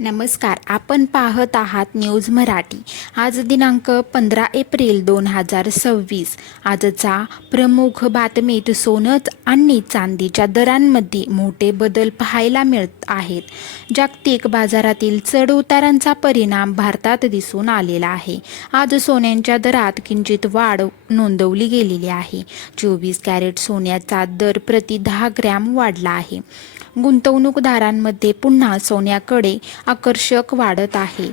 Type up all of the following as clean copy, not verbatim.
नमस्कार, आपण पाहत आहात न्यूज मराठी। आज दिनांक 15 एप्रिल 2026। आजचा प्रमुख बातमीत सोनं आणि चांदीच्या दरांमध्ये मोठे बदल पाहायला मिळत आहेत। जागतिक बाजारातील चढ-उतारांचा परिणाम भारतात दिसून आलेला आहे। आज सोन्याच्या दरात किंचित वाढ नोंदवली गेलेली आहे। 24 कॅरेट सोन्याचा दर प्रति 10 ग्रॅम वाढला आहे। गुंतवणूकदारांमध्ये पुन्हा सोन्याकडे आकर्षक वाढत आहे।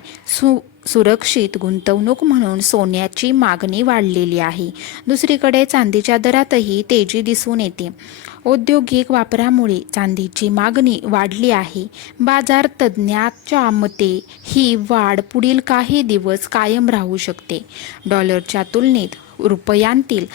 सुरक्षित गुंतवणूक म्हणून सोन्याची मागणी वाढलेली आहे। दुसरीकडे चांदीच्या दरातही तेजी दिसून येते। औद्योगिक वापरामुळे चांदीची मागणी वाढली आहे। बाजार तज्ज्ञांच्या मते ही वाढ पुढील काही दिवस कायम राहू शकते। डॉलरच्या तुलनेत रुपयांतील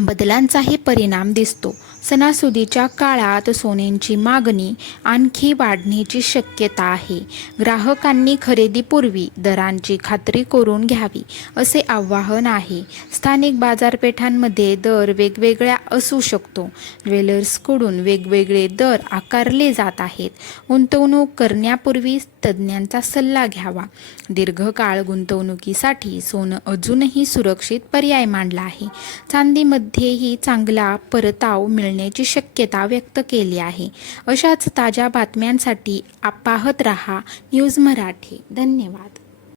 बदलांचाही परिणाम दिसतो। सणासुदीच्या काळात सोन्याची मागणी आणखी वाढण्याची शक्यता आहे। ग्राहकांनी खरेदीपूर्वी दरांची खात्री करून घ्यावी असे आवाहन आहे। स्थानिक बाजारपेठांमध्ये दर वेगवेगळ्या असू शकतो। ज्वेलर्सकडून वेगवेगळे दर आकारले जात आहेत। गुंतवणूक करण्यापूर्वी तज्ज्ञांचा सल्ला घ्यावा। दीर्घकाळ गुंतवणुकीसाठी सोनं अजूनही सुरक्षित पर्याय मानला आहे। चांदीमध्येही चांगला परतावा मिळण्याची शक्यता व्यक्त केली आहे। अशाच ताज्या बातम्यांसाठी पाहत रहा न्यूज मराठी। धन्यवाद।